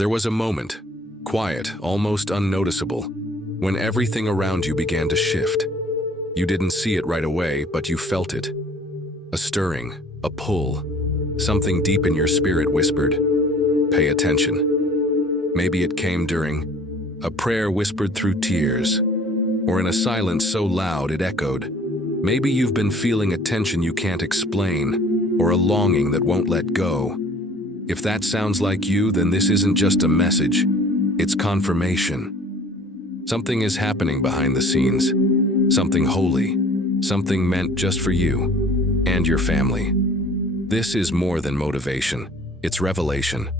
There was a moment, quiet, almost unnoticeable, when everything around you began to shift. You didn't see it right away, but you felt it. A stirring, a pull. Something deep in your spirit whispered, "Pay attention." Maybe it came during a prayer whispered through tears, or in a silence so loud it echoed. Maybe you've been feeling a tension you can't explain, or a longing that won't let go. If that sounds like you, then this isn't just a message, it's confirmation. Something is happening behind the scenes, something holy, something meant just for you and your family. This is more than motivation, it's revelation.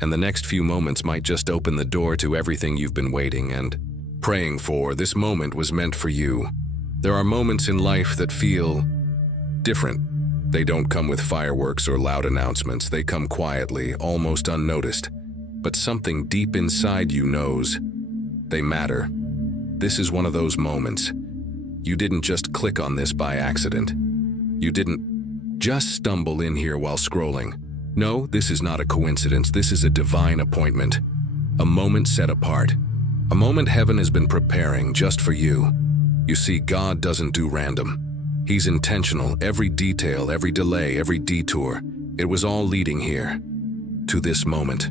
And the next few moments might just open the door to everything you've been waiting and praying for. This moment was meant for you. There are moments in life that feel different. They don't come with fireworks or loud announcements. They come quietly, almost unnoticed. But something deep inside you knows they matter. This is one of those moments. You didn't just click on this by accident. You didn't just stumble in here while scrolling. No, this is not a coincidence. This is a divine appointment. A moment set apart. A moment heaven has been preparing just for you. You see, God doesn't do random. He's intentional. Every detail, every delay, every detour, it was all leading here, to this moment,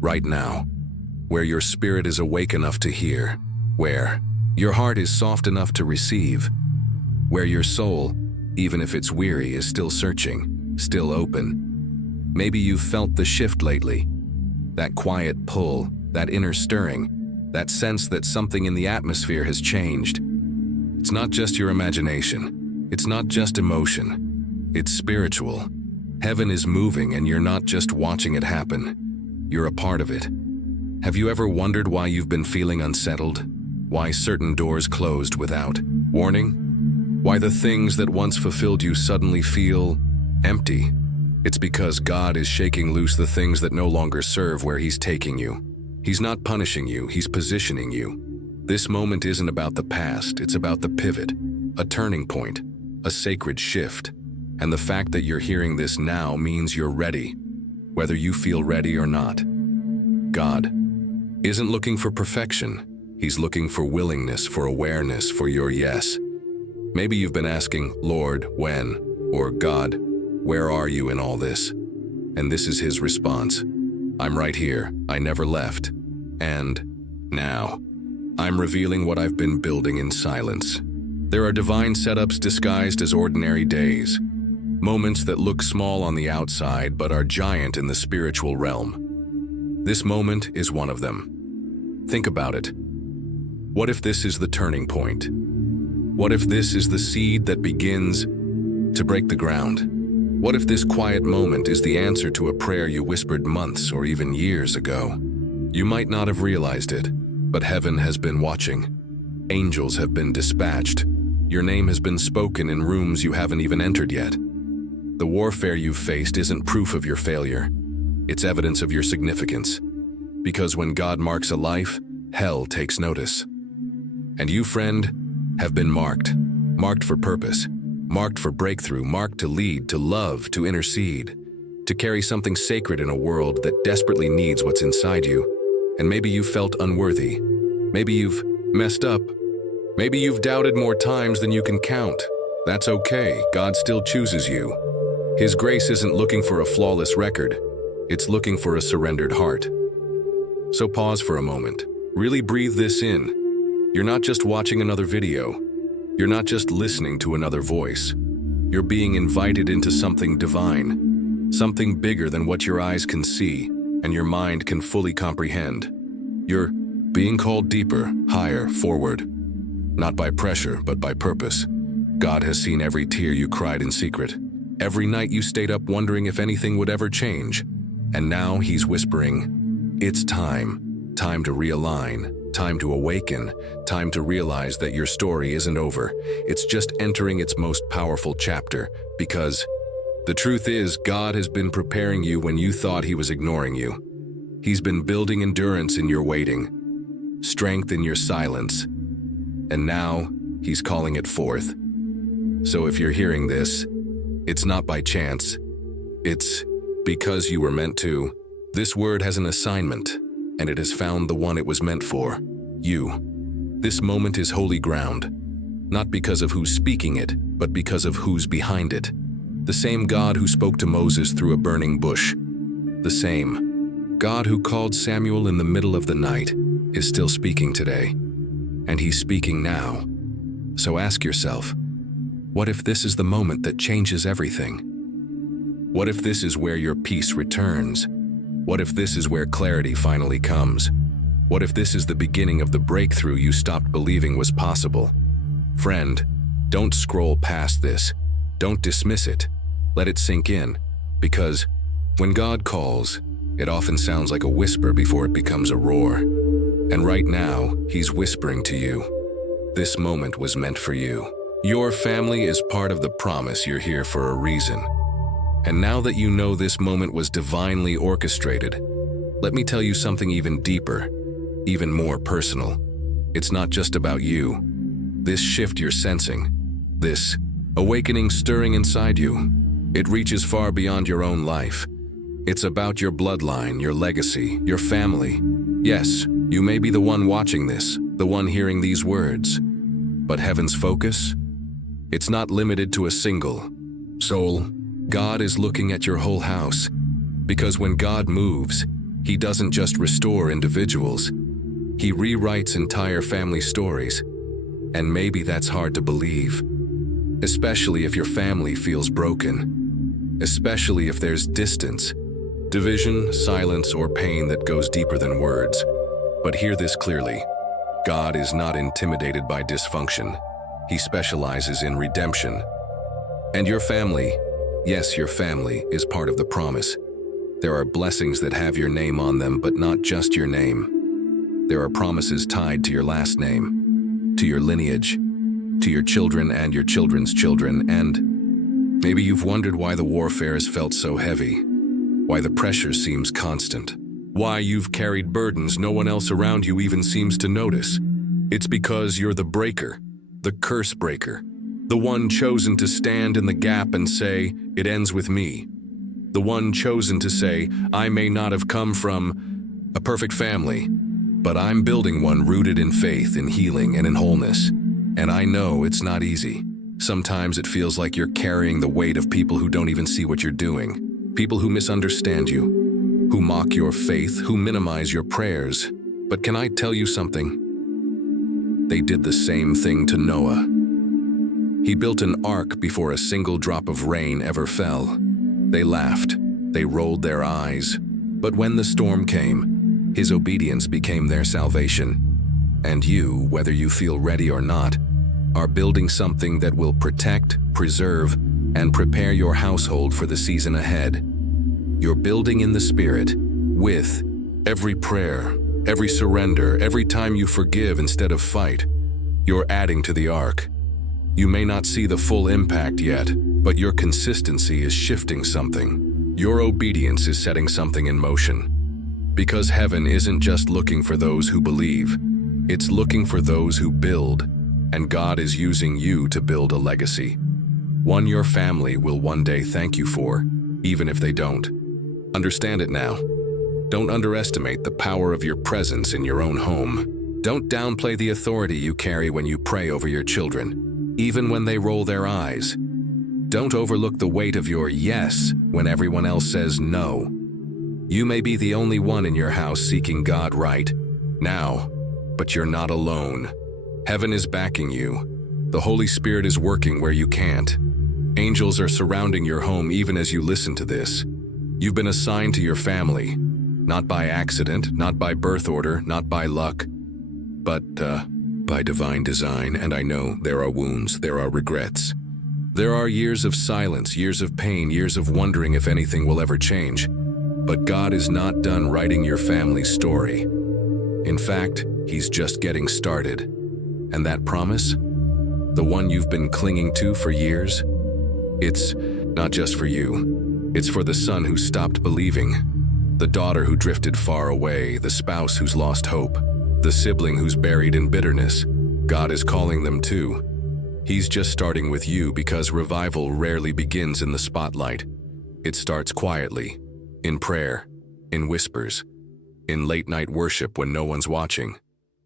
right now, where your spirit is awake enough to hear, where your heart is soft enough to receive, where your soul, even if it's weary, is still searching, still open. Maybe you've felt the shift lately, that quiet pull, that inner stirring, that sense that something in the atmosphere has changed. It's not just your imagination. It's not just emotion. It's spiritual. Heaven is moving and you're not just watching it happen. You're a part of it. Have you ever wondered why you've been feeling unsettled? Why certain doors closed without warning? Why the things that once fulfilled you suddenly feel empty? It's because God is shaking loose the things that no longer serve where He's taking you. He's not punishing you, He's positioning you. This moment isn't about the past, it's about the pivot, a turning point, a sacred shift. And the fact that you're hearing this now means you're ready, whether you feel ready or not. God isn't looking for perfection. He's looking for willingness, for awareness, for your yes. Maybe you've been asking, Lord, when? Or God, where are you in all this? And this is His response. I'm right here. I never left. And now, I'm revealing what I've been building in silence. There are divine setups disguised as ordinary days. Moments that look small on the outside but are giant in the spiritual realm. This moment is one of them. Think about it. What if this is the turning point? What if this is the seed that begins to break the ground? What if this quiet moment is the answer to a prayer you whispered months or even years ago? You might not have realized it, but heaven has been watching. Angels have been dispatched. Your name has been spoken in rooms you haven't even entered yet. The warfare you've faced isn't proof of your failure. It's evidence of your significance. Because when God marks a life, hell takes notice. And you, friend, have been marked. Marked for purpose. Marked for breakthrough. Marked to lead, to love, to intercede. To carry something sacred in a world that desperately needs what's inside you. And maybe you felt unworthy. Maybe you've messed up. Maybe you've doubted more times than you can count. That's okay. God still chooses you. His grace isn't looking for a flawless record. It's looking for a surrendered heart. So pause for a moment. Really breathe this in. You're not just watching another video. You're not just listening to another voice. You're being invited into something divine. Something bigger than what your eyes can see and your mind can fully comprehend. You're being called deeper, higher, forward. Not by pressure, but by purpose. God has seen every tear you cried in secret. Every night you stayed up wondering if anything would ever change. And now He's whispering, it's time. Time to realign. Time to awaken. Time to realize that your story isn't over. It's just entering its most powerful chapter. Because the truth is, God has been preparing you when you thought He was ignoring you. He's been building endurance in your waiting, strength in your silence. And now, He's calling it forth. So if you're hearing this, it's not by chance. It's because you were meant to. This word has an assignment, and it has found the one it was meant for, you. This moment is holy ground, not because of who's speaking it, but because of who's behind it. The same God who spoke to Moses through a burning bush, the same God who called Samuel in the middle of the night, is still speaking today, and he's speaking now. So ask yourself, what if this is the moment that changes everything? What if this is where your peace returns? What if this is where clarity finally comes? What if this is the beginning of the breakthrough you stopped believing was possible? Friend, don't scroll past this. Don't dismiss it. Let it sink in, because when God calls, it often sounds like a whisper before it becomes a roar. And right now, he's whispering to you. This moment was meant for you. Your family is part of the promise. You're here for a reason. And now that you know this moment was divinely orchestrated, let me tell you something even deeper, even more personal. It's not just about you. This shift you're sensing, this awakening stirring inside you, it reaches far beyond your own life. It's about your bloodline, your legacy, your family. Yes, you may be the one watching this, the one hearing these words. But heaven's focus? It's not limited to a single soul. God is looking at your whole house. Because when God moves, he doesn't just restore individuals. He rewrites entire family stories. And maybe that's hard to believe. Especially if your family feels broken. Especially if there's distance, division, silence, or pain that goes deeper than words. But hear this clearly. God is not intimidated by dysfunction. He specializes in redemption. And your family, yes, your family, is part of the promise. There are blessings that have your name on them, but not just your name. There are promises tied to your last name, to your lineage, to your children and your children's children, and maybe you've wondered why the warfare has felt so heavy, why the pressure seems constant, why you've carried burdens no one else around you even seems to notice. It's because you're the breaker, the curse breaker, the one chosen to stand in the gap and say, it ends with me. The one chosen to say, I may not have come from a perfect family, but I'm building one rooted in faith, in healing, and in wholeness. And I know it's not easy. Sometimes it feels like you're carrying the weight of people who don't even see what you're doing, people who misunderstand you, who mock your faith, who minimize your prayers. But can I tell you something? They did the same thing to Noah. He built an ark before a single drop of rain ever fell. They laughed, they rolled their eyes, but when the storm came, his obedience became their salvation. And you, whether you feel ready or not, are building something that will protect, preserve, and prepare your household for the season ahead. You're building in the Spirit, with every prayer, every surrender, every time you forgive instead of fight. You're adding to the ark. You may not see the full impact yet, but your consistency is shifting something. Your obedience is setting something in motion. Because heaven isn't just looking for those who believe, it's looking for those who build, and God is using you to build a legacy. One your family will one day thank you for, even if they don't. Understand it now. Don't underestimate the power of your presence in your own home. Don't downplay the authority you carry when you pray over your children, even when they roll their eyes. Don't overlook the weight of your yes when everyone else says no. You may be the only one in your house seeking God right now, but you're not alone. Heaven is backing you. The Holy Spirit is working where you can't. Angels are surrounding your home even as you listen to this. You've been assigned to your family, not by accident, not by birth order, not by luck, but by divine design. And I know there are wounds, there are regrets. There are years of silence, years of pain, years of wondering if anything will ever change. But God is not done writing your family's story. In fact, He's just getting started. And that promise, the one you've been clinging to for years, it's not just for you. It's for the son who stopped believing, the daughter who drifted far away, the spouse who's lost hope, the sibling who's buried in bitterness. God is calling them too. He's just starting with you because revival rarely begins in the spotlight. It starts quietly, in prayer, in whispers. in late-night worship when no one's watching.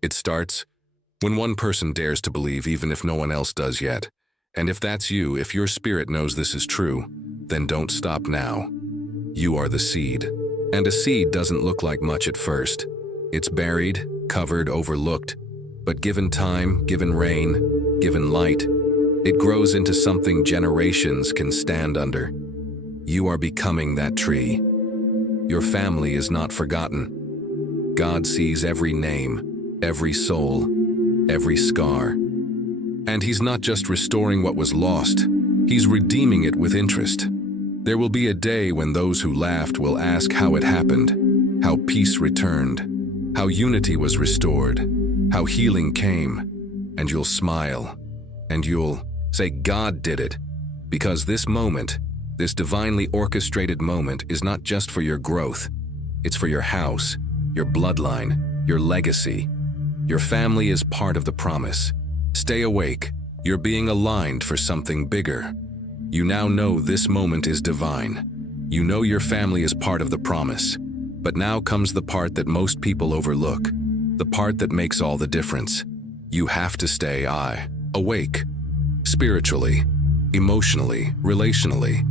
It starts when one person dares to believe even if no one else does yet. And if that's you, if your spirit knows this is true, then don't stop now. You are the seed. And a seed doesn't look like much at first. It's buried, covered, overlooked. But given time, given rain, given light, it grows into something generations can stand under. You are becoming that tree. Your family is not forgotten. God sees every name, every soul, every scar. And He's not just restoring what was lost, He's redeeming it with interest. There will be a day when those who laughed will ask how it happened, how peace returned, how unity was restored, how healing came, and you'll smile, and you'll say, God did it, because this moment, this divinely orchestrated moment, is not just for your growth, it's for your house, your bloodline, your legacy. Your family is part of the promise. Stay awake, you're being aligned for something bigger. You now know this moment is divine. You know your family is part of the promise. But now comes the part that most people overlook, the part that makes all the difference. You have to stay awake, spiritually, emotionally, relationally.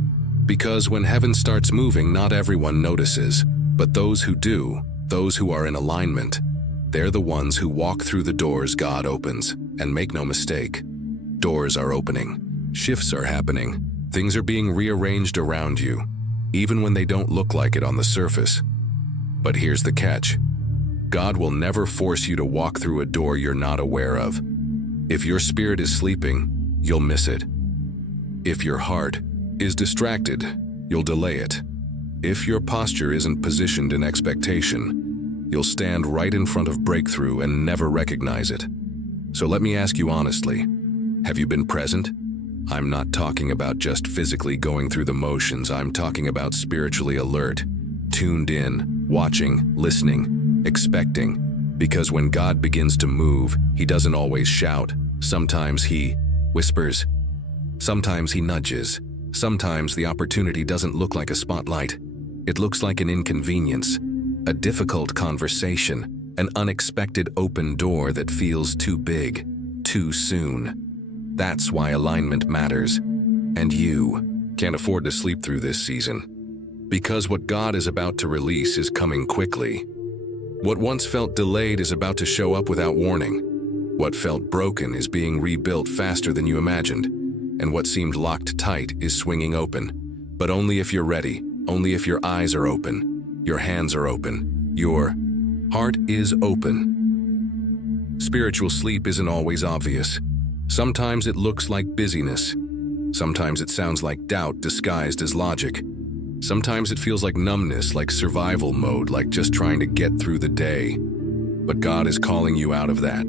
Because when heaven starts moving, not everyone notices, but those who do, those who are in alignment, they're the ones who walk through the doors God opens. And make no mistake, doors are opening, shifts are happening, things are being rearranged around you, even when they don't look like it on the surface. But here's the catch. God will never force you to walk through a door you're not aware of. If your spirit is sleeping, you'll miss it. If your heart is distracted, you'll delay it. If your posture isn't positioned in expectation, you'll stand right in front of breakthrough and never recognize it. So let me ask you honestly, have you been present? I'm not talking about just physically going through the motions. I'm talking about spiritually alert, tuned in, watching, listening, expecting. Because when God begins to move, He doesn't always shout. Sometimes He whispers. Sometimes He nudges. Sometimes the opportunity doesn't look like a spotlight. It looks like an inconvenience, a difficult conversation, an unexpected open door that feels too big, too soon. That's why alignment matters. And you can't afford to sleep through this season. Because what God is about to release is coming quickly. What once felt delayed is about to show up without warning. What felt broken is being rebuilt faster than you imagined. And what seemed locked tight is swinging open. But only if you're ready, only if your eyes are open, your hands are open, your heart is open. Spiritual sleep isn't always obvious. Sometimes it looks like busyness. Sometimes it sounds like doubt disguised as logic. Sometimes it feels like numbness, like survival mode, like just trying to get through the day. But God is calling you out of that.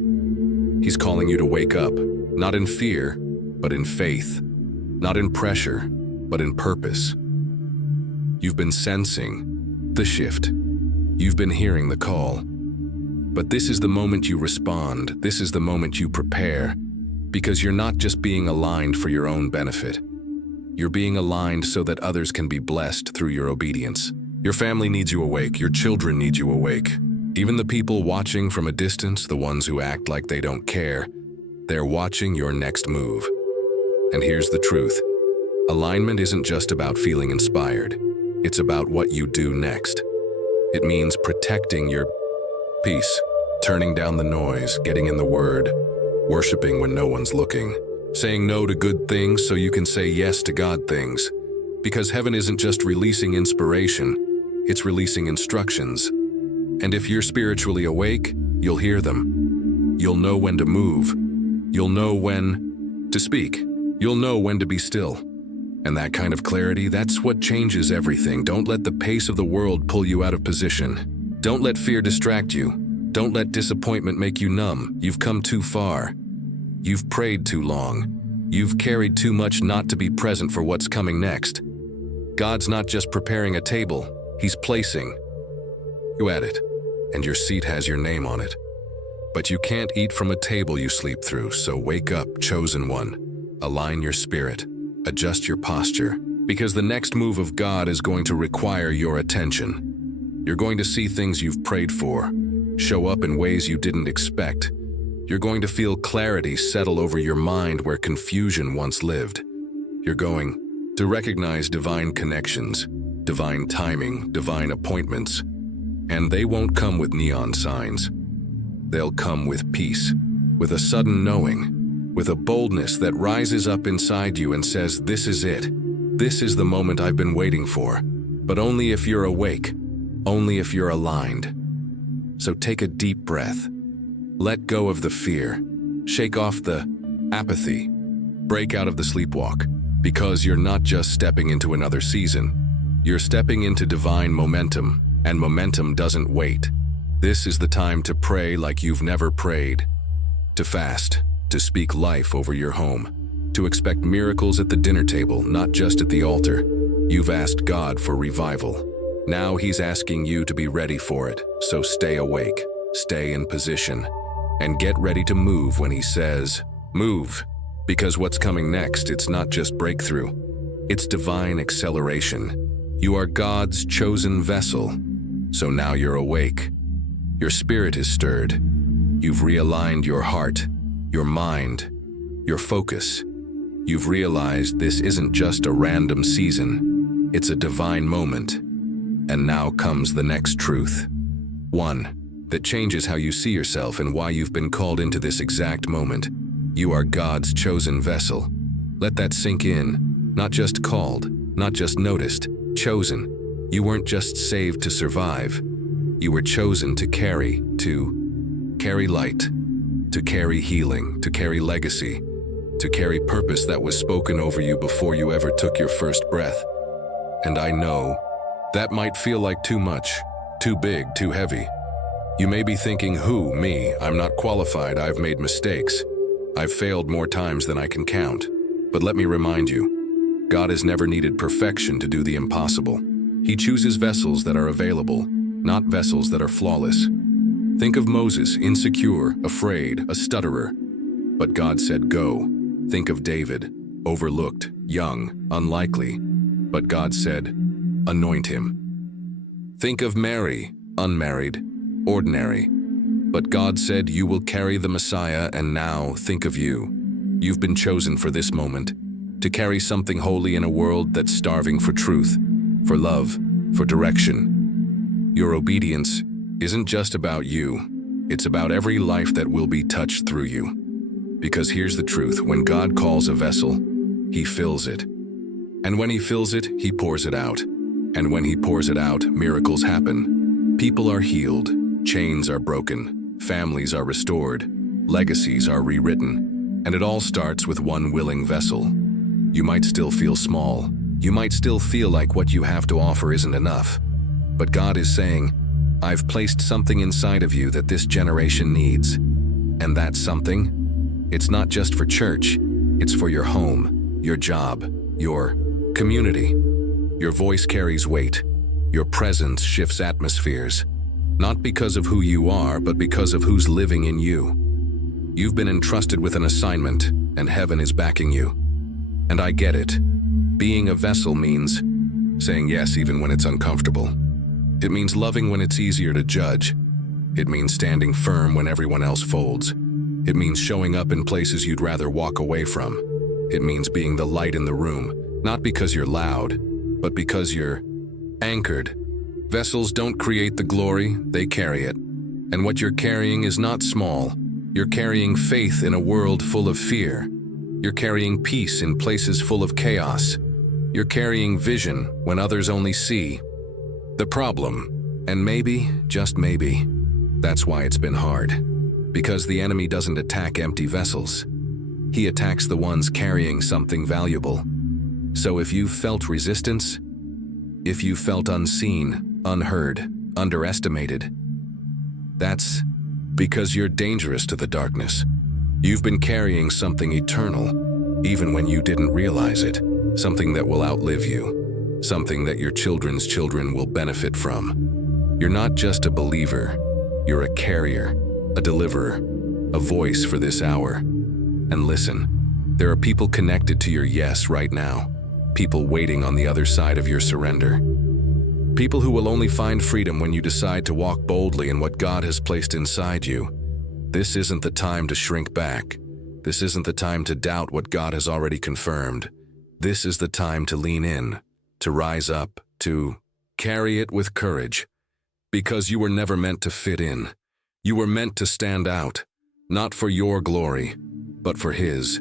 He's calling you to wake up, not in fear, but in faith. Not in pressure, but in purpose. You've been sensing the shift. You've been hearing the call. But this is the moment you respond. This is the moment you prepare. Because you're not just being aligned for your own benefit. You're being aligned so that others can be blessed through your obedience. Your family needs you awake. Your children need you awake. Even the people watching from a distance, the ones who act like they don't care, they're watching your next move. And here's the truth. Alignment isn't just about feeling inspired. It's about what you do next. It means protecting your peace, turning down the noise, getting in the Word, worshiping when no one's looking, saying no to good things so you can say yes to God things. Because heaven isn't just releasing inspiration, it's releasing instructions. And if you're spiritually awake, you'll hear them. You'll know when to move. You'll know when to speak. You'll know when to be still. And that kind of clarity, that's what changes everything. Don't let the pace of the world pull you out of position. Don't let fear distract you. Don't let disappointment make you numb. You've come too far. You've prayed too long. You've carried too much not to be present for what's coming next. God's not just preparing a table, He's placing you at it, and your seat has your name on it. But you can't eat from a table you sleep through, so wake up, chosen one. Align your spirit. Adjust your posture, because the next move of God is going to require your attention. You're going to see things you've prayed for show up in ways you didn't expect. You're going to feel clarity settle over your mind where confusion once lived. You're going to recognize divine connections, divine timing, divine appointments. And they won't come with neon signs. They'll come with peace, with a sudden knowing, with a boldness that rises up inside you and says, "This is it. This is the moment I've been waiting for." But only if you're awake, only if you're aligned. So take a deep breath. Let go of the fear. Shake off the apathy. Break out of the sleepwalk, because you're not just stepping into another season. You're stepping into divine momentum, and momentum doesn't wait. This is the time to pray like you've never prayed, to fast, to speak life over your home, to expect miracles at the dinner table, not just at the altar. You've asked God for revival. Now He's asking you to be ready for it, so stay awake, stay in position, and get ready to move when He says, move. Because what's coming next, it's not just breakthrough, it's divine acceleration. You are God's chosen vessel, so now you're awake. Your spirit is stirred. You've realigned your heart, your mind, your focus. You've realized this isn't just a random season, it's a divine moment. And now comes the next truth. One that changes how you see yourself and why you've been called into this exact moment. You are God's chosen vessel. Let that sink in. Not just called, not just noticed, chosen. You weren't just saved to survive. You were chosen to carry light, to carry healing, to carry legacy, to carry purpose that was spoken over you before you ever took your first breath. And I know that might feel like too much, too big, too heavy. You may be thinking, who, me? I'm not qualified, I've made mistakes. I've failed more times than I can count. But let me remind you, God has never needed perfection to do the impossible. He chooses vessels that are available, not vessels that are flawless. Think of Moses, insecure, afraid, a stutterer. But God said, go. Think of David, overlooked, young, unlikely. But God said, anoint him. Think of Mary, unmarried, ordinary. But God said, you will carry the Messiah, and now think of you. You've been chosen for this moment, to carry something holy in a world that's starving for truth, for love, for direction. Your obedience isn't just about you, it's about every life that will be touched through you. Because here's the truth, when God calls a vessel, He fills it. And when He fills it, He pours it out. And when He pours it out, miracles happen. People are healed, chains are broken, families are restored, legacies are rewritten. And it all starts with one willing vessel. You might still feel small. You might still feel like what you have to offer isn't enough. But God is saying, I've placed something inside of you that this generation needs. And that something, it's not just for church, it's for your home, your job, your community. Your voice carries weight. Your presence shifts atmospheres. Not because of who you are, but because of who's living in you. You've been entrusted with an assignment, and heaven is backing you. And I get it. Being a vessel means saying yes even when it's uncomfortable. It means loving when it's easier to judge. It means standing firm when everyone else folds. It means showing up in places you'd rather walk away from. It means being the light in the room, not because you're loud, but because you're anchored. Vessels don't create the glory, they carry it. And what you're carrying is not small. You're carrying faith in a world full of fear. You're carrying peace in places full of chaos. You're carrying vision when others only see the problem. And maybe, just maybe, that's why it's been hard. Because the enemy doesn't attack empty vessels. He attacks the ones carrying something valuable. So if you've felt resistance, if you felt unseen, unheard, underestimated, that's because you're dangerous to the darkness. You've been carrying something eternal, even when you didn't realize it, something that will outlive you, something that your children's children will benefit from. You're not just a believer, you're a carrier, a deliverer, a voice for this hour. And listen, there are people connected to your yes right now, people waiting on the other side of your surrender. People who will only find freedom when you decide to walk boldly in what God has placed inside you. This isn't the time to shrink back. This isn't the time to doubt what God has already confirmed. This is the time to lean in, to rise up, to carry it with courage. Because you were never meant to fit in. You were meant to stand out, not for your glory, but for His.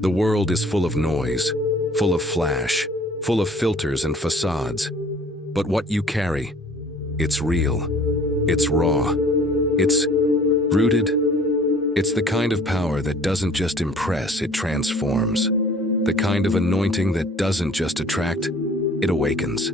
The world is full of noise, full of flash, full of filters and facades. But what you carry, it's real, it's raw, it's rooted. It's the kind of power that doesn't just impress, it transforms. The kind of anointing that doesn't just attract, it awakens.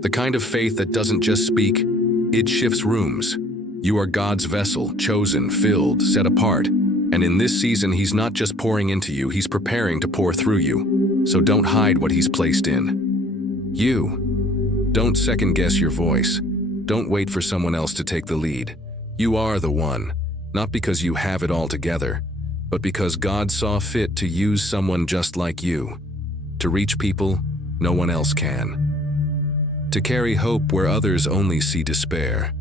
The kind of faith that doesn't just speak, it shifts rooms. You are God's vessel, chosen, filled, set apart. And in this season, He's not just pouring into you, He's preparing to pour through you. So don't hide what He's placed in you. Don't second-guess your voice. Don't wait for someone else to take the lead. You are the one, not because you have it all together, but because God saw fit to use someone just like you, to reach people no one else can, to carry hope where others only see despair.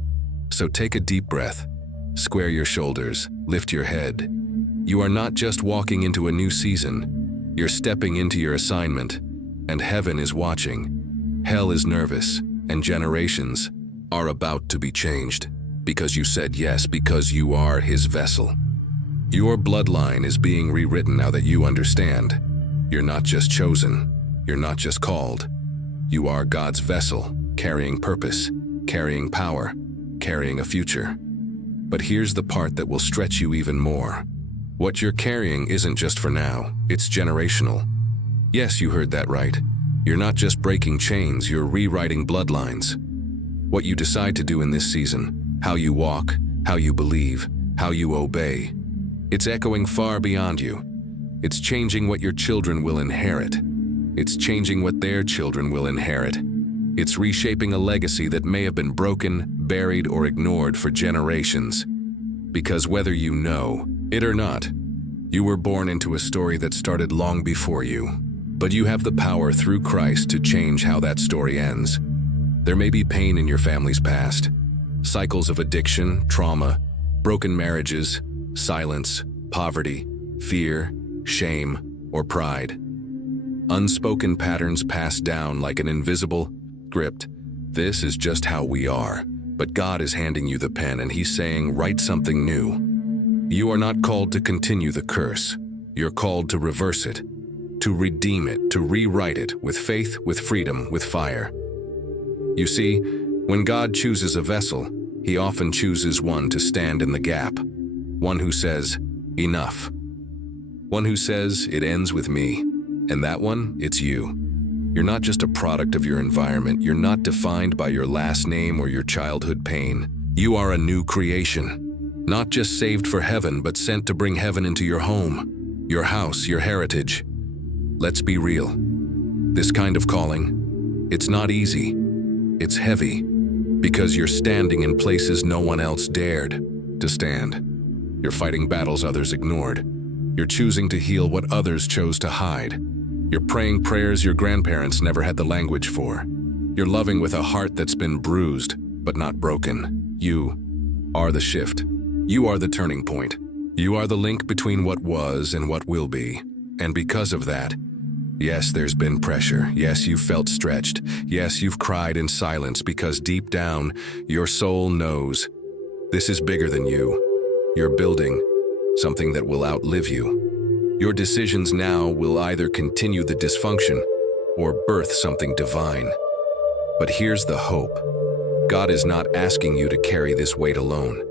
So take a deep breath, square your shoulders, lift your head. You are not just walking into a new season, you're stepping into your assignment, and heaven is watching. Hell is nervous, and generations are about to be changed. Because you said yes, because you are His vessel. Your bloodline is being rewritten now that you understand. You're not just chosen, you're not just called. You are God's vessel, carrying purpose, carrying power, carrying a future. But here's the part that will stretch you even more. What you're carrying isn't just for now, it's generational. Yes, you heard that right. You're not just breaking chains, you're rewriting bloodlines. What you decide to do in this season, how you walk, how you believe, how you obey, it's echoing far beyond you. It's changing what your children will inherit. It's changing what their children will inherit. It's reshaping a legacy that may have been broken, buried, or ignored for generations. Because whether you know it or not, you were born into a story that started long before you. But you have the power through Christ to change how that story ends. There may be pain in your family's past, cycles of addiction, trauma, broken marriages, silence, poverty, fear, shame, or pride. Unspoken patterns passed down like an invisible script. This is just how we are. But God is handing you the pen and He's saying, write something new. You are not called to continue the curse. You're called to reverse it, to redeem it, to rewrite it with faith, with freedom, with fire. You see, when God chooses a vessel, He often chooses one to stand in the gap. One who says, enough. One who says, it ends with me. And that one, it's you. You're not just a product of your environment. You're not defined by your last name or your childhood pain. You are a new creation. Not just saved for heaven, but sent to bring heaven into your home, your house, your heritage. Let's be real. This kind of calling, it's not easy. It's heavy, because you're standing in places no one else dared to stand. You're fighting battles others ignored. You're choosing to heal what others chose to hide. You're praying prayers your grandparents never had the language for. You're loving with a heart that's been bruised, but not broken. You are the shift. You are the turning point. You are the link between what was and what will be. And because of that, yes, there's been pressure. Yes, you've felt stretched. Yes, you've cried in silence because deep down, your soul knows this is bigger than you. You're building something that will outlive you. Your decisions now will either continue the dysfunction or birth something divine. But here's the hope. God is not asking you to carry this weight alone.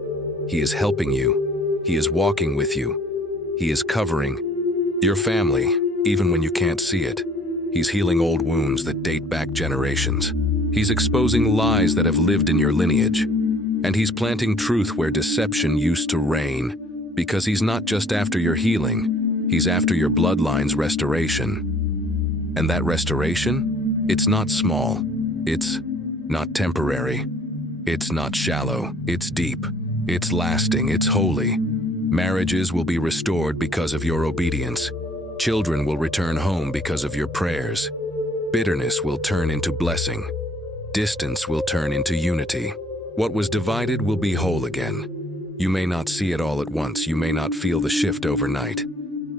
He is helping you. He is walking with you. He is covering your family, even when you can't see it. He's healing old wounds that date back generations. He's exposing lies that have lived in your lineage. And He's planting truth where deception used to reign. Because He's not just after your healing, He's after your bloodline's restoration. And that restoration? It's not small. It's not temporary. It's not shallow. It's deep. It's lasting. It's holy. Marriages will be restored because of your obedience. Children will return home because of your prayers. Bitterness will turn into blessing. Distance will turn into unity. What was divided will be whole again. You may not see it all at once, you may not feel the shift overnight,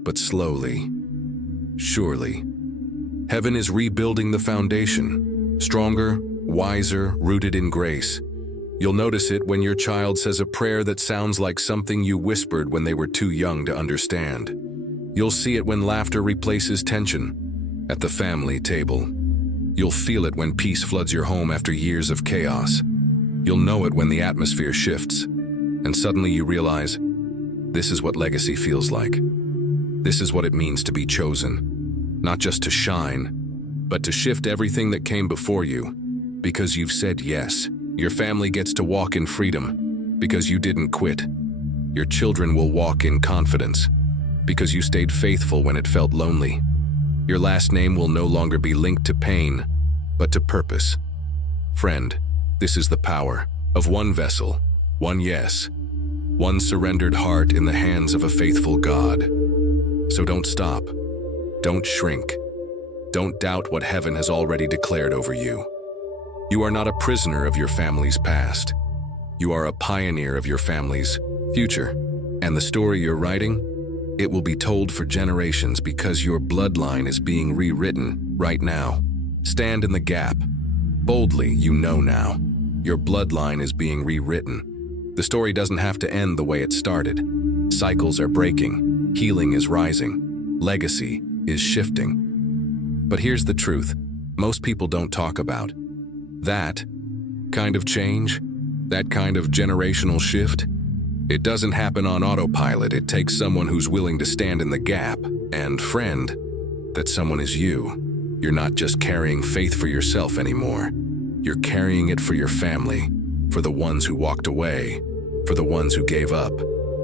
but slowly, surely, heaven is rebuilding the foundation, stronger, wiser, rooted in grace. You'll notice it when your child says a prayer that sounds like something you whispered when they were too young to understand. You'll see it when laughter replaces tension at the family table. You'll feel it when peace floods your home after years of chaos. You'll know it when the atmosphere shifts, and suddenly you realize, this is what legacy feels like. This is what it means to be chosen, not just to shine, but to shift everything that came before you, because you've said yes. Your family gets to walk in freedom, because you didn't quit. Your children will walk in confidence, because you stayed faithful when it felt lonely. Your last name will no longer be linked to pain, but to purpose. Friend, this is the power of one vessel, one yes, one surrendered heart in the hands of a faithful God. So don't stop, don't shrink, don't doubt what heaven has already declared over you. You are not a prisoner of your family's past. You are a pioneer of your family's future. And the story you're writing, it will be told for generations because your bloodline is being rewritten right now. Stand in the gap. Boldly, you know now. Your bloodline is being rewritten. The story doesn't have to end the way it started. Cycles are breaking. Healing is rising. Legacy is shifting. But here's the truth. Most people don't talk about that kind of change, that kind of generational shift. It doesn't happen on autopilot. It takes someone who's willing to stand in the gap. And friend, that someone is you. You're not just carrying faith for yourself anymore. You're carrying it for your family, for the ones who walked away, for the ones who gave up,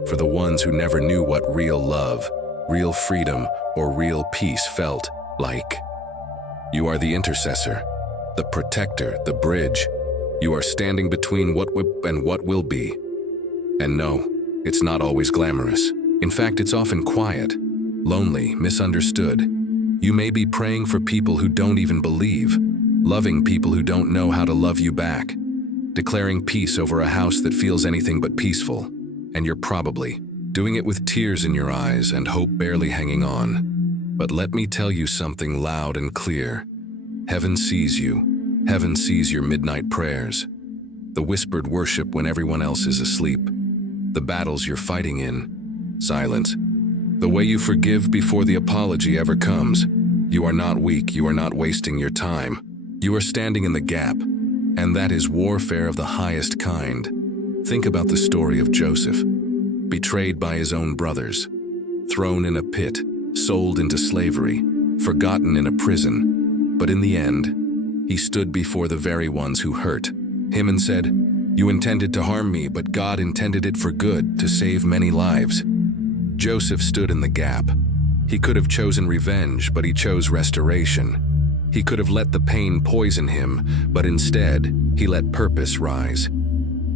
for the ones who never knew what real love, real freedom, or real peace felt like. You are the intercessor, the protector, the bridge. You are standing between what and what will be. And no, it's not always glamorous. In fact, it's often quiet, lonely, misunderstood. You may be praying for people who don't even believe, loving people who don't know how to love you back, declaring peace over a house that feels anything but peaceful, and you're probably doing it with tears in your eyes and hope barely hanging on. But let me tell you something loud and clear. Heaven sees you. Heaven sees your midnight prayers, the whispered worship when everyone else is asleep, the battles you're fighting in silence, the way you forgive before the apology ever comes. You are not weak, you are not wasting your time. You are standing in the gap, and that is warfare of the highest kind. Think about the story of Joseph, betrayed by his own brothers, thrown in a pit, sold into slavery, forgotten in a prison. But in the end, he stood before the very ones who hurt him and said, "You intended to harm me, but God intended it for good, to save many lives." Joseph stood in the gap. He could have chosen revenge, but he chose restoration. He could have let the pain poison him, but instead, he let purpose rise.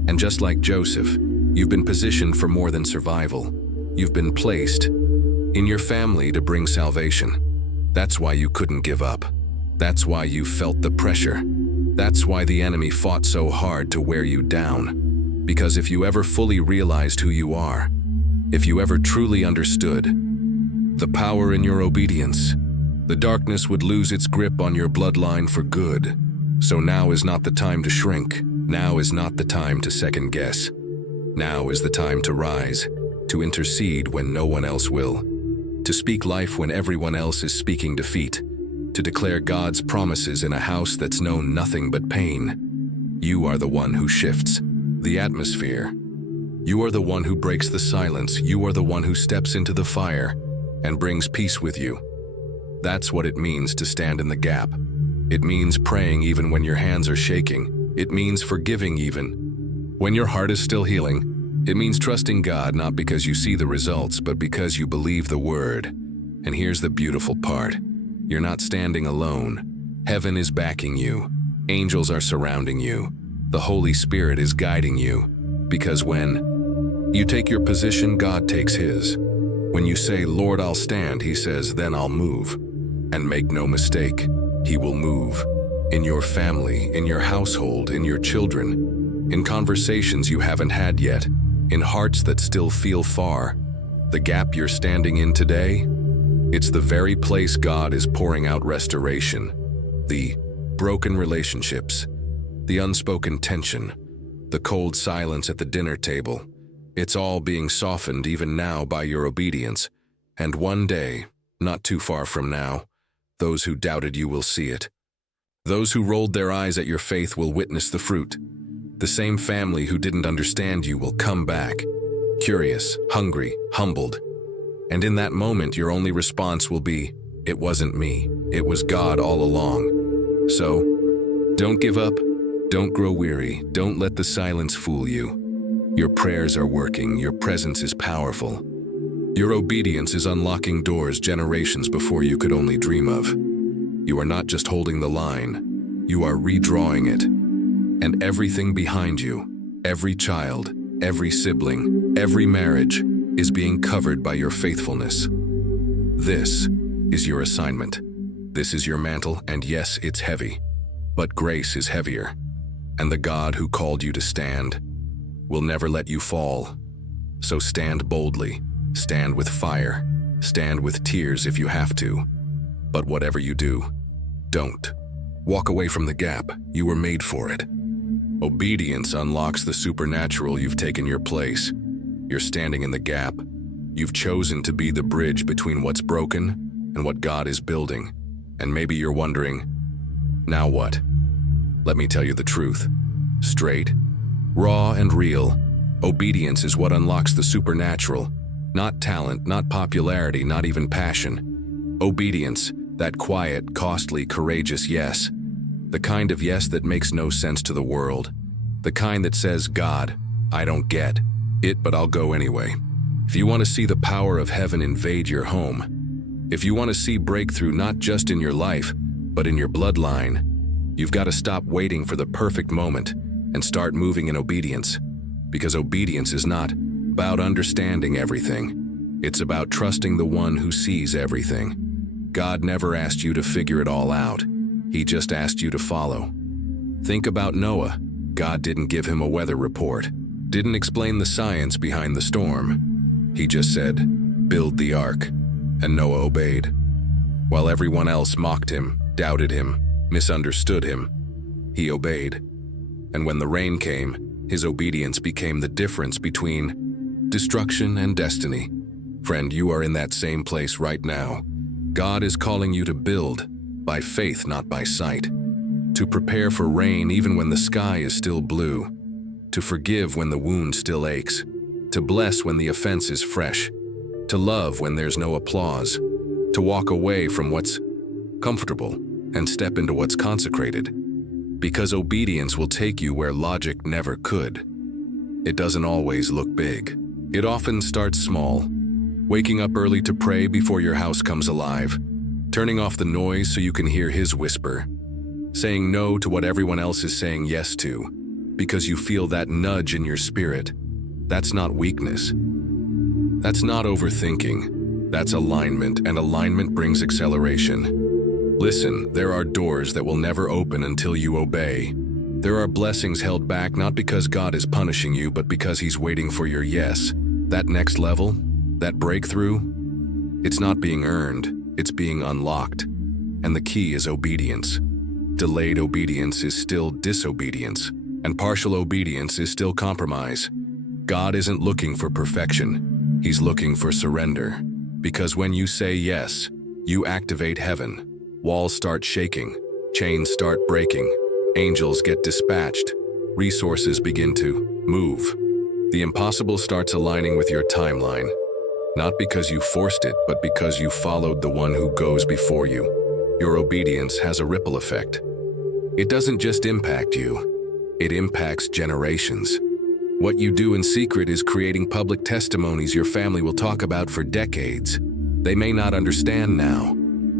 And just like Joseph, you've been positioned for more than survival. You've been placed in your family to bring salvation. That's why you couldn't give up. That's why you felt the pressure. That's why the enemy fought so hard to wear you down. Because if you ever fully realized who you are, if you ever truly understood the power in your obedience, the darkness would lose its grip on your bloodline for good. So now is not the time to shrink. Now is not the time to second guess. Now is the time to rise, to intercede when no one else will, to speak life when everyone else is speaking defeat, to declare God's promises in a house that's known nothing but pain. You are the one who shifts the atmosphere. You are the one who breaks the silence. You are the one who steps into the fire and brings peace with you. That's what it means to stand in the gap. It means praying even when your hands are shaking. It means forgiving even when your heart is still healing. It means trusting God not because you see the results, but because you believe the word. And here's the beautiful part. You're not standing alone. Heaven is backing you. Angels are surrounding you. The Holy Spirit is guiding you. Because when you take your position, God takes his. When you say, "Lord, I'll stand," he says, "Then I'll move." And make no mistake, he will move. In your family, in your household, in your children, in conversations you haven't had yet, in hearts that still feel far. The gap you're standing in today, it's the very place God is pouring out restoration. The broken relationships, the unspoken tension, the cold silence at the dinner table, it's all being softened even now by your obedience. And one day, not too far from now, those who doubted you will see it. Those who rolled their eyes at your faith will witness the fruit. The same family who didn't understand you will come back, curious, hungry, humbled. And in that moment, your only response will be, "It wasn't me, it was God all along." So, don't give up, don't grow weary, don't let the silence fool you. Your prayers are working, your presence is powerful. Your obedience is unlocking doors generations before you could only dream of. You are not just holding the line, you are redrawing it. And everything behind you, every child, every sibling, every marriage, is being covered by your faithfulness. This is your assignment. This is your mantle, and yes, it's heavy. But grace is heavier. And the God who called you to stand will never let you fall. So stand boldly, stand with fire, stand with tears if you have to. But whatever you do, don't. Walk away from the gap. You were made for it. Obedience unlocks the supernatural. You've taken your place. You're standing in the gap. You've chosen to be the bridge between what's broken and what God is building. And maybe you're wondering, now what? Let me tell you the truth. Straight, raw and real, obedience is what unlocks the supernatural. Not talent, not popularity, not even passion. Obedience, that quiet, costly, courageous yes. The kind of yes that makes no sense to the world. The kind that says, "God, I don't get it, but I'll go anyway." If you want to see the power of heaven invade your home, if you want to see breakthrough not just in your life, but in your bloodline, you've got to stop waiting for the perfect moment and start moving in obedience. Because obedience is not about understanding everything. It's about trusting the one who sees everything. God never asked you to figure it all out. He just asked you to follow. Think about Noah. God didn't give him a weather report, didn't explain the science behind the storm. He just said, "Build the ark," and Noah obeyed. While everyone else mocked him, doubted him, misunderstood him, he obeyed. And when the rain came, his obedience became the difference between destruction and destiny. Friend, you are in that same place right now. God is calling you to build, by faith, not by sight. To prepare for rain even when the sky is still blue. To forgive when the wound still aches. To bless when the offense is fresh. To love when there's no applause. To walk away from what's comfortable and step into what's consecrated. Because obedience will take you where logic never could. It doesn't always look big. It often starts small. Waking up early to pray before your house comes alive. Turning off the noise so you can hear his whisper. Saying no to what everyone else is saying yes to, because you feel that nudge in your spirit. That's not weakness. That's not overthinking. That's alignment, and alignment brings acceleration. Listen, there are doors that will never open until you obey. There are blessings held back not because God is punishing you, but because he's waiting for your yes. That next level, that breakthrough, it's not being earned, it's being unlocked. And the key is obedience. Delayed obedience is still disobedience, and partial obedience is still compromise. God isn't looking for perfection, he's looking for surrender. Because when you say yes, you activate heaven. Walls start shaking, chains start breaking, angels get dispatched, resources begin to move. The impossible starts aligning with your timeline. Not because you forced it, but because you followed the one who goes before you. Your obedience has a ripple effect. It doesn't just impact you, it impacts generations. What you do in secret is creating public testimonies your family will talk about for decades. They may not understand now.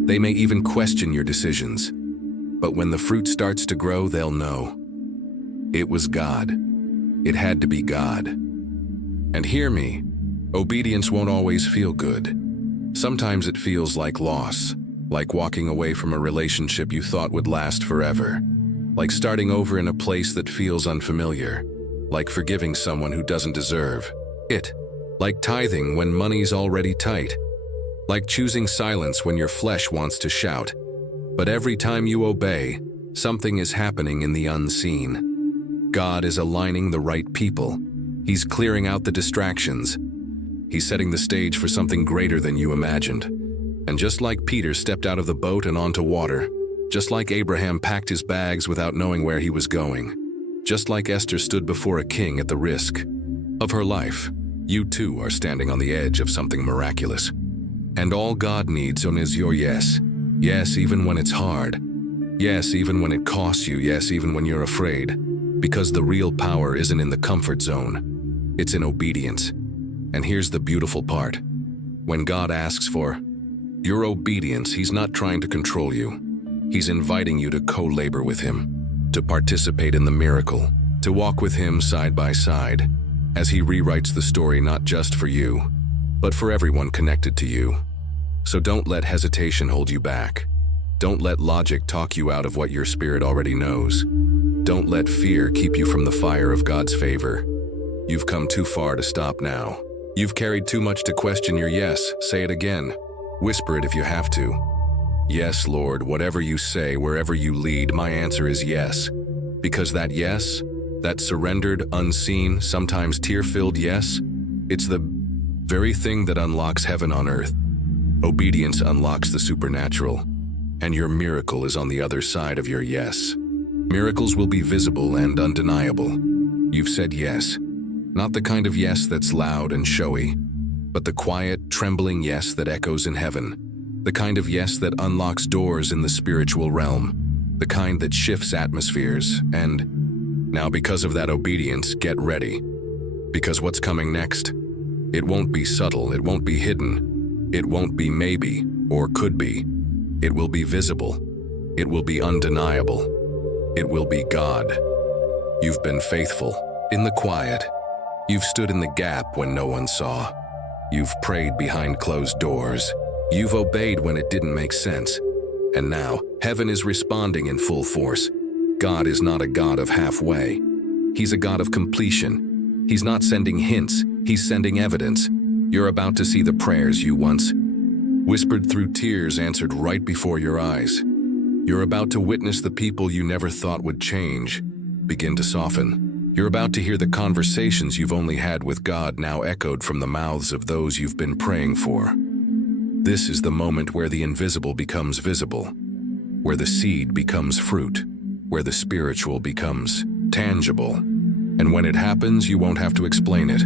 They may even question your decisions. But when the fruit starts to grow, they'll know. It was God. It had to be God. And hear me. Obedience won't always feel good. Sometimes it feels like loss, like walking away from a relationship you thought would last forever, like starting over in a place that feels unfamiliar, like forgiving someone who doesn't deserve it, like tithing when money's already tight, like choosing silence when your flesh wants to shout. But every time you obey, something is happening in the unseen. God is aligning the right people. He's clearing out the distractions. He's setting the stage for something greater than you imagined. And just like Peter stepped out of the boat and onto water, just like Abraham packed his bags without knowing where he was going, just like Esther stood before a king at the risk of her life, you too are standing on the edge of something miraculous. And all God needs is your yes. Yes, even when it's hard. Yes, even when it costs you. Yes, even when you're afraid. Because the real power isn't in the comfort zone. It's in obedience. And here's the beautiful part. When God asks for your obedience, He's not trying to control you. He's inviting you to co-labor with Him, to participate in the miracle, to walk with Him side by side, as He rewrites the story not just for you, but for everyone connected to you. So don't let hesitation hold you back. Don't let logic talk you out of what your spirit already knows. Don't let fear keep you from the fire of God's favor. You've come too far to stop now. You've carried too much to question your yes. Say it again. Whisper it if you have to. Yes, Lord, whatever you say, wherever you lead, my answer is yes. Because that yes, that surrendered, unseen, sometimes tear-filled yes, it's the very thing that unlocks heaven on earth. Obedience unlocks the supernatural, and your miracle is on the other side of your yes. Miracles will be visible and undeniable. You've said yes. Not the kind of yes that's loud and showy, but the quiet, trembling yes that echoes in heaven. The kind of yes that unlocks doors in the spiritual realm. The kind that shifts atmospheres. And now, because of that obedience, get ready. Because what's coming next? It won't be subtle, it won't be hidden. It won't be maybe or could be. It will be visible. It will be undeniable. It will be God. You've been faithful in the quiet. You've stood in the gap when no one saw. You've prayed behind closed doors. You've obeyed when it didn't make sense. And now, heaven is responding in full force. God is not a God of halfway. He's a God of completion. He's not sending hints, He's sending evidence. You're about to see the prayers you once whispered through tears answered right before your eyes. You're about to witness the people you never thought would change begin to soften. You're about to hear the conversations you've only had with God now echoed from the mouths of those you've been praying for. This is the moment where the invisible becomes visible, where the seed becomes fruit, where the spiritual becomes tangible. And when it happens, you won't have to explain it.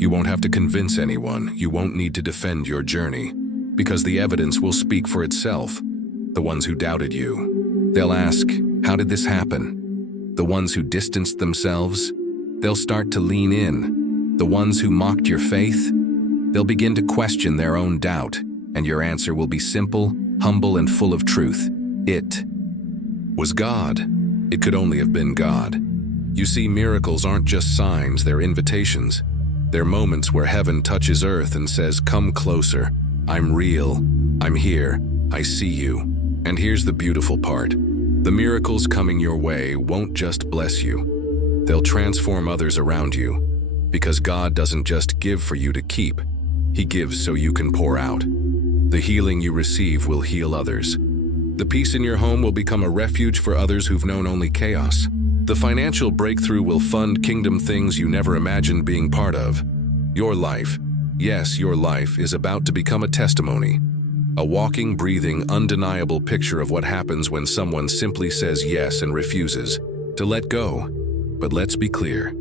You won't have to convince anyone. You won't need to defend your journey, because the evidence will speak for itself. The ones who doubted you, they'll ask, how did this happen? The ones who distanced themselves, they'll start to lean in. The ones who mocked your faith, they'll begin to question their own doubt, and your answer will be simple, humble, and full of truth. It was God. It could only have been God. You see, miracles aren't just signs, they're invitations. They're moments where heaven touches earth and says, come closer. I'm real. I'm here. I see you. And here's the beautiful part. The miracles coming your way won't just bless you. They'll transform others around you. Because God doesn't just give for you to keep. He gives so you can pour out. The healing you receive will heal others. The peace in your home will become a refuge for others who've known only chaos. The financial breakthrough will fund kingdom things you never imagined being part of. Your life, yes, your life is about to become a testimony. A walking, breathing, undeniable picture of what happens when someone simply says yes and refuses to let go. But let's be clear.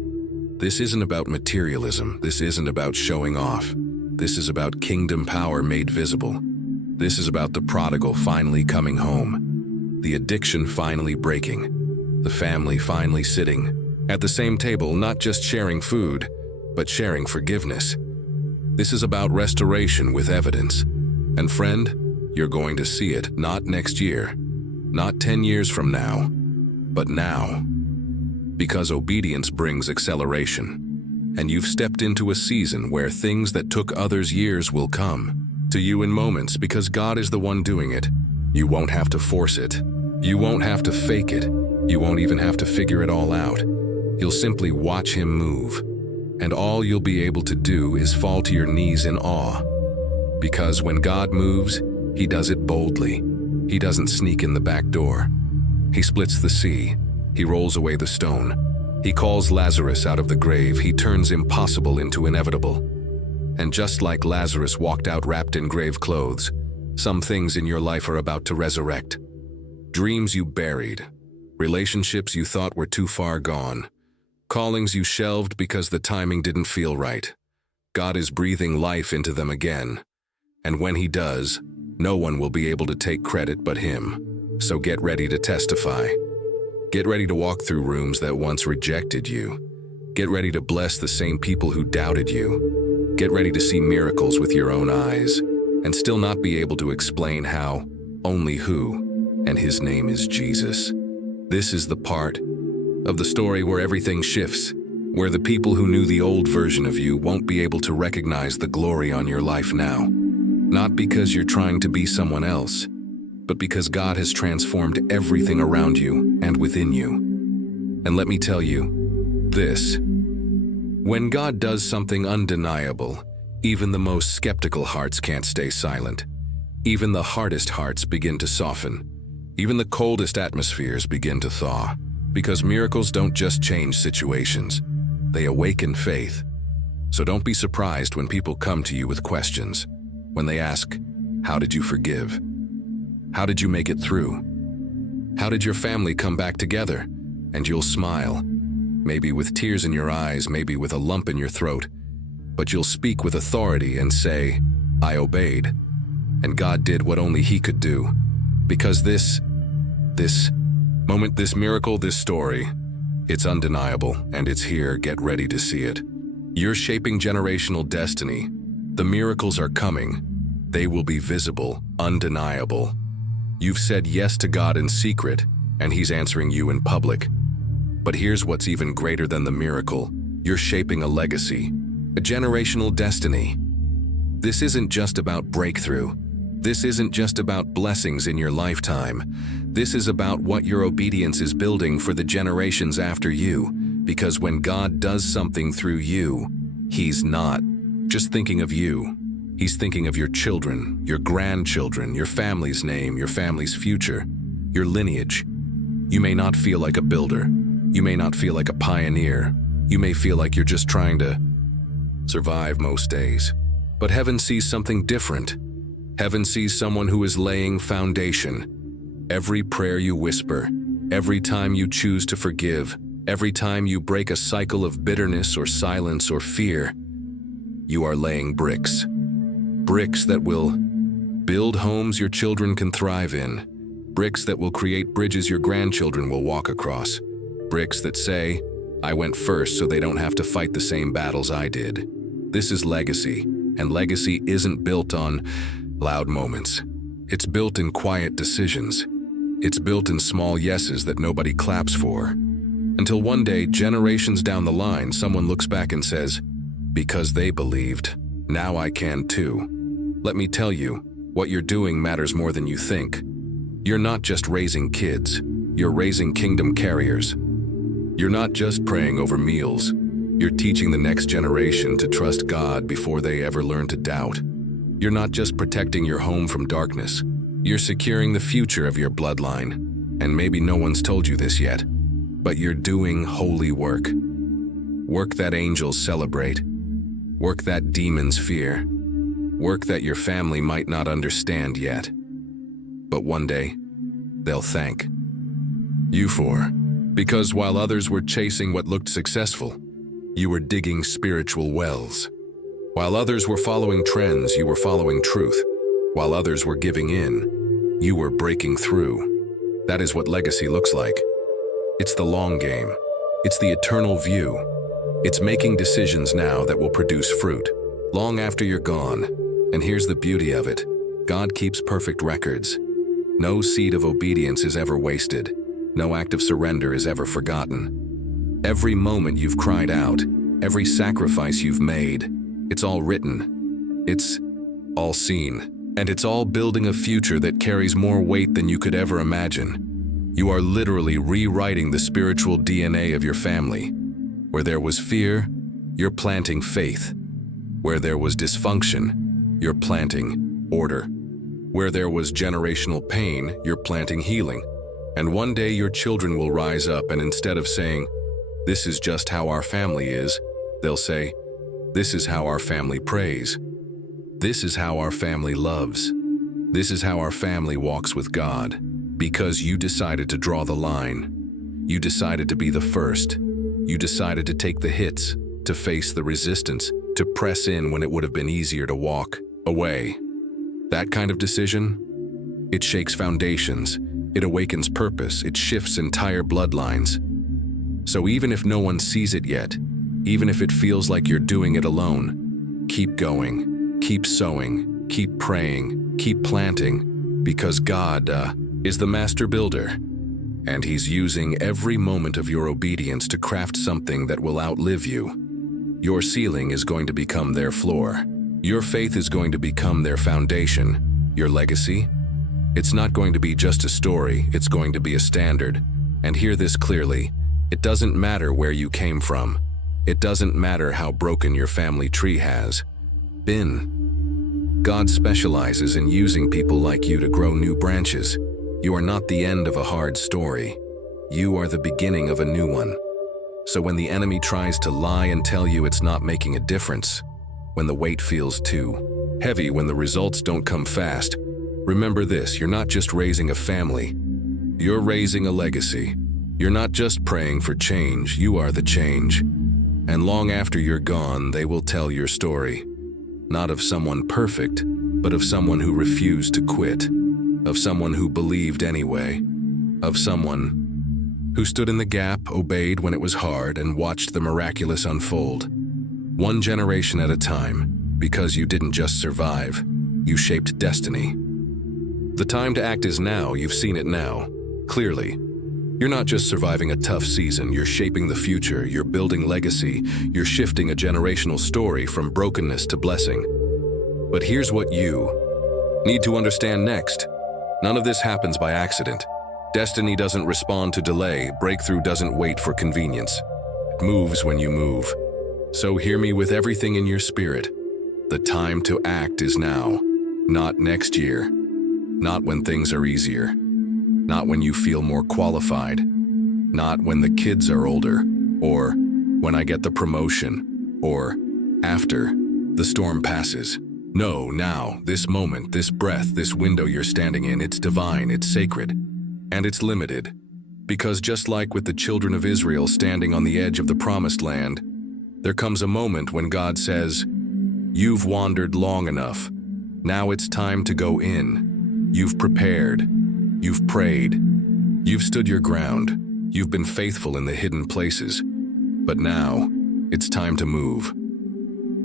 This isn't about materialism. This isn't about showing off. This is about kingdom power made visible. This is about the prodigal finally coming home, the addiction finally breaking, the family finally sitting at the same table, not just sharing food, but sharing forgiveness. This is about restoration with evidence. And friend, you're going to see it not next year, not 10 years from now, but now. Because obedience brings acceleration. And you've stepped into a season where things that took others years will come to you in moments because God is the one doing it. You won't have to force it. You won't have to fake it. You won't even have to figure it all out. You'll simply watch him move. And all you'll be able to do is fall to your knees in awe. Because when God moves, he does it boldly. He doesn't sneak in the back door. He splits the sea. He rolls away the stone. He calls Lazarus out of the grave. He turns impossible into inevitable. And just like Lazarus walked out wrapped in grave clothes, some things in your life are about to resurrect. Dreams you buried, relationships you thought were too far gone, callings you shelved because the timing didn't feel right. God is breathing life into them again. And when he does, no one will be able to take credit but him. So get ready to testify. Get ready to walk through rooms that once rejected you. Get ready to bless the same people who doubted you. Get ready to see miracles with your own eyes and still not be able to explain how, only who, and his name is Jesus. This is the part of the story where everything shifts, where the people who knew the old version of you won't be able to recognize the glory on your life now. Not because you're trying to be someone else, but because God has transformed everything around you and within you. And let me tell you this. When God does something undeniable, even the most skeptical hearts can't stay silent. Even the hardest hearts begin to soften. Even the coldest atmospheres begin to thaw. Because miracles don't just change situations, they awaken faith. So don't be surprised when people come to you with questions. When they ask, how did you forgive? How did you make it through? How did your family come back together? And you'll smile. Maybe with tears in your eyes, maybe with a lump in your throat, but you'll speak with authority and say, I obeyed. And God did what only he could do. Because this moment, this miracle, this story, it's undeniable, and it's here. Get ready to see it. You're shaping generational destiny. The miracles are coming. They will be visible, undeniable. You've said yes to God in secret, and he's answering you in public. But here's what's even greater than the miracle. You're shaping a legacy, a generational destiny. This isn't just about breakthrough. This isn't just about blessings in your lifetime. This is about what your obedience is building for the generations after you. Because when God does something through you, he's not just thinking of you. He's thinking of your children, your grandchildren, your family's name, your family's future, your lineage. You may not feel like a builder. You may not feel like a pioneer. You may feel like you're just trying to survive most days. But heaven sees something different. Heaven sees someone who is laying foundation. Every prayer you whisper, every time you choose to forgive, every time you break a cycle of bitterness or silence or fear, you are laying bricks. Bricks that will build homes your children can thrive in. Bricks that will create bridges your grandchildren will walk across. Bricks that say, I went first so they don't have to fight the same battles I did. This is legacy, and legacy isn't built on loud moments. It's built in quiet decisions. It's built in small yeses that nobody claps for. Until one day, generations down the line, someone looks back and says, because they believed, now I can too. Let me tell you, what you're doing matters more than you think. You're not just raising kids, you're raising kingdom carriers. You're not just praying over meals, you're teaching the next generation to trust God before they ever learn to doubt. You're not just protecting your home from darkness, you're securing the future of your bloodline. And maybe no one's told you this yet, but you're doing holy work. Work that angels celebrate. Work that demons fear. Work that your family might not understand yet. But one day, they'll thank you for. Because while others were chasing what looked successful, you were digging spiritual wells. While others were following trends, you were following truth. While others were giving in, you were breaking through. That is what legacy looks like. It's the long game. It's the eternal view. It's making decisions now that will produce fruit, long after you're gone. And here's the beauty of it. God keeps perfect records. No seed of obedience is ever wasted. No act of surrender is ever forgotten. Every moment you've cried out, every sacrifice you've made, it's all written. It's all seen. And it's all building a future that carries more weight than you could ever imagine. You are literally rewriting the spiritual DNA of your family. Where there was fear, you're planting faith. Where there was dysfunction, you're planting order. Where there was generational pain, you're planting healing. And one day your children will rise up and instead of saying, "This is just how our family is," they'll say, "This is how our family prays. This is how our family loves. This is how our family walks with God." Because you decided to draw the line. You decided to be the first. You decided to take the hits, to face the resistance, to press in when it would have been easier to walk away. That kind of decision, it shakes foundations, it awakens purpose, it shifts entire bloodlines. So even if no one sees it yet, even if it feels like you're doing it alone, keep going, keep sowing, keep praying, keep planting, because God is the master builder, and He's using every moment of your obedience to craft something that will outlive you. Your ceiling is going to become their floor. Your faith is going to become their foundation. Your legacy? It's not going to be just a story, it's going to be a standard. And hear this clearly, it doesn't matter where you came from. It doesn't matter how broken your family tree has been. God specializes in using people like you to grow new branches. You are not the end of a hard story. You are the beginning of a new one. So when the enemy tries to lie and tell you it's not making a difference, when the weight feels too heavy, when the results don't come fast, remember this: you're not just raising a family, you're raising a legacy. You're not just praying for change, you are the change. And long after you're gone, they will tell your story. Not of someone perfect, but of someone who refused to quit. Of someone who believed anyway. Of someone who stood in the gap, obeyed when it was hard, and watched the miraculous unfold. One generation at a time, because you didn't just survive, you shaped destiny. The time to act is now, you've seen it now, clearly. You're not just surviving a tough season, you're shaping the future, you're building legacy, you're shifting a generational story from brokenness to blessing. But here's what you need to understand next. None of this happens by accident. Destiny doesn't respond to delay, breakthrough doesn't wait for convenience. It moves when you move. So hear me with everything in your spirit. The time to act is now, not next year, not when things are easier. Not when you feel more qualified, not when the kids are older, or when I get the promotion, or after the storm passes. No, now, this moment, this breath, this window you're standing in, it's divine, it's sacred, and it's limited. Because just like with the children of Israel standing on the edge of the promised land, there comes a moment when God says, "You've wandered long enough. Now it's time to go in. You've prepared. You've prayed, you've stood your ground, you've been faithful in the hidden places, but now it's time to move."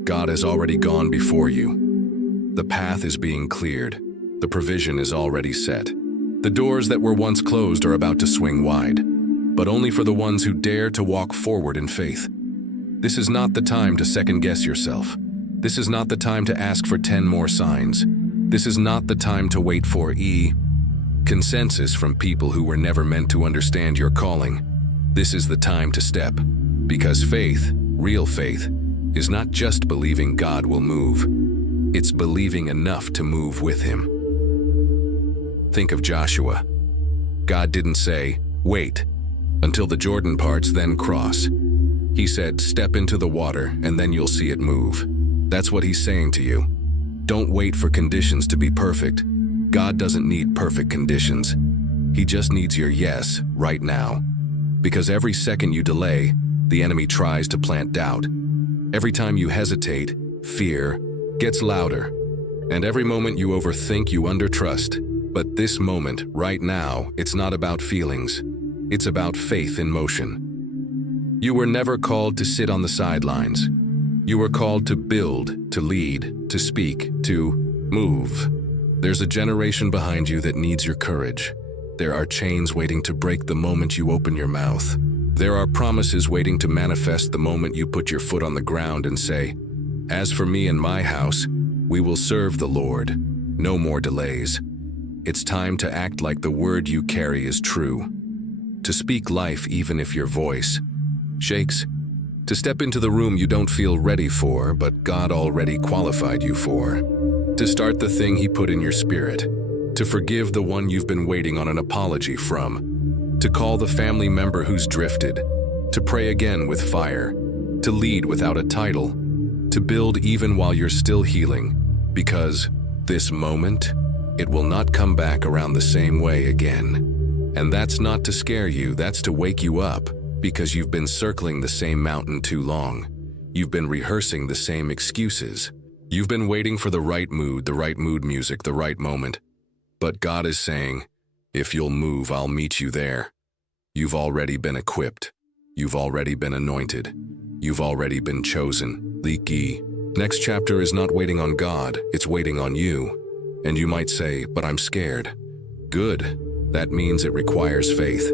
God has already gone before you. The path is being cleared, the provision is already set. The doors that were once closed are about to swing wide, but only for the ones who dare to walk forward in faith. This is not the time to second-guess yourself. This is not the time to ask for 10 more signs. This is not the time to wait for consensus from people who were never meant to understand your calling. This is the time to step, because faith, real faith, is not just believing God will move. It's believing enough to move with Him. Think of Joshua. God didn't say, "Wait until the Jordan parts, then cross." He said, "Step into the water and then you'll see it move." That's what He's saying to you. Don't wait for conditions to be perfect. God doesn't need perfect conditions. He just needs your yes right now. Because every second you delay, the enemy tries to plant doubt. Every time you hesitate, fear gets louder. And every moment you overthink, you undertrust. But this moment, right now, it's not about feelings. It's about faith in motion. You were never called to sit on the sidelines. You were called to build, to lead, to speak, to move. There's a generation behind you that needs your courage. There are chains waiting to break the moment you open your mouth. There are promises waiting to manifest the moment you put your foot on the ground and say, "As for me and my house, we will serve the Lord." No more delays. It's time to act like the word you carry is true. To speak life even if your voice shakes. To step into the room you don't feel ready for, but God already qualified you for. To start the thing He put in your spirit. To forgive the one you've been waiting on an apology from. To call the family member who's drifted. To pray again with fire. To lead without a title. To build even while you're still healing. Because this moment, it will not come back around the same way again. And that's not to scare you, that's to wake you up, because you've been circling the same mountain too long. You've been rehearsing the same excuses. You've been waiting for the right mood music, the right moment. But God is saying, if you'll move, I'll meet you there. You've already been equipped. You've already been anointed. You've already been chosen. Leaky. Next chapter is not waiting on God, it's waiting on you. And you might say, but I'm scared. Good. That means it requires faith.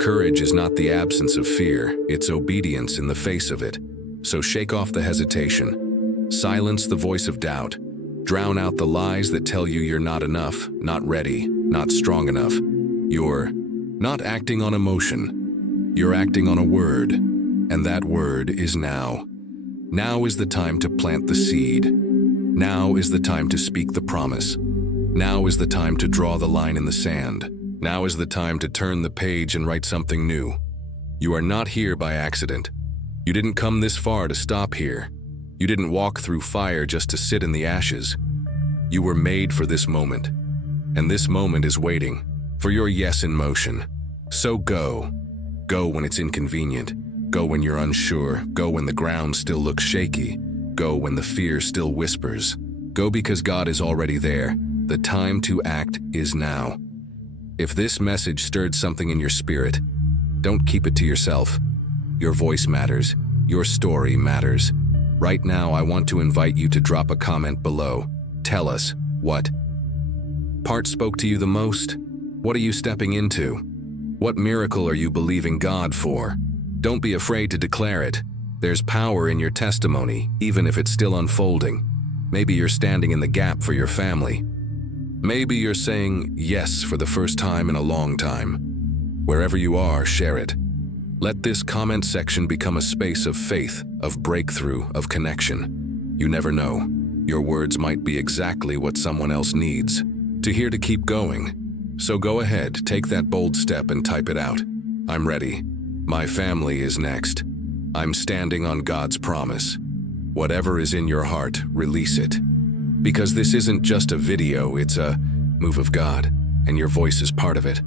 Courage is not the absence of fear, it's obedience in the face of it. So shake off the hesitation. Silence the voice of doubt. Drown out the lies that tell you you're not enough, not ready, not strong enough. You're not acting on emotion. You're acting on a word. And that word is now. Now is the time to plant the seed. Now is the time to speak the promise. Now is the time to draw the line in the sand. Now is the time to turn the page and write something new. You are not here by accident. You didn't come this far to stop here. You didn't walk through fire just to sit in the ashes. You were made for this moment. And this moment is waiting for your yes in motion. So go. Go when it's inconvenient. Go when you're unsure. Go when the ground still looks shaky. Go when the fear still whispers. Go because God is already there. The time to act is now. If this message stirred something in your spirit, don't keep it to yourself. Your voice matters. Your story matters. Right now, I want to invite you to drop a comment below. Tell us, what part spoke to you the most? What are you stepping into? What miracle are you believing God for? Don't be afraid to declare it. There's power in your testimony, even if it's still unfolding. Maybe you're standing in the gap for your family. Maybe you're saying yes for the first time in a long time. Wherever you are, share it. Let this comment section become a space of faith, of breakthrough, of connection. You never know. Your words might be exactly what someone else needs to hear to keep going. So go ahead, take that bold step and type it out. I'm ready. My family is next. I'm standing on God's promise. Whatever is in your heart, release it. Because this isn't just a video, it's a move of God, and your voice is part of it.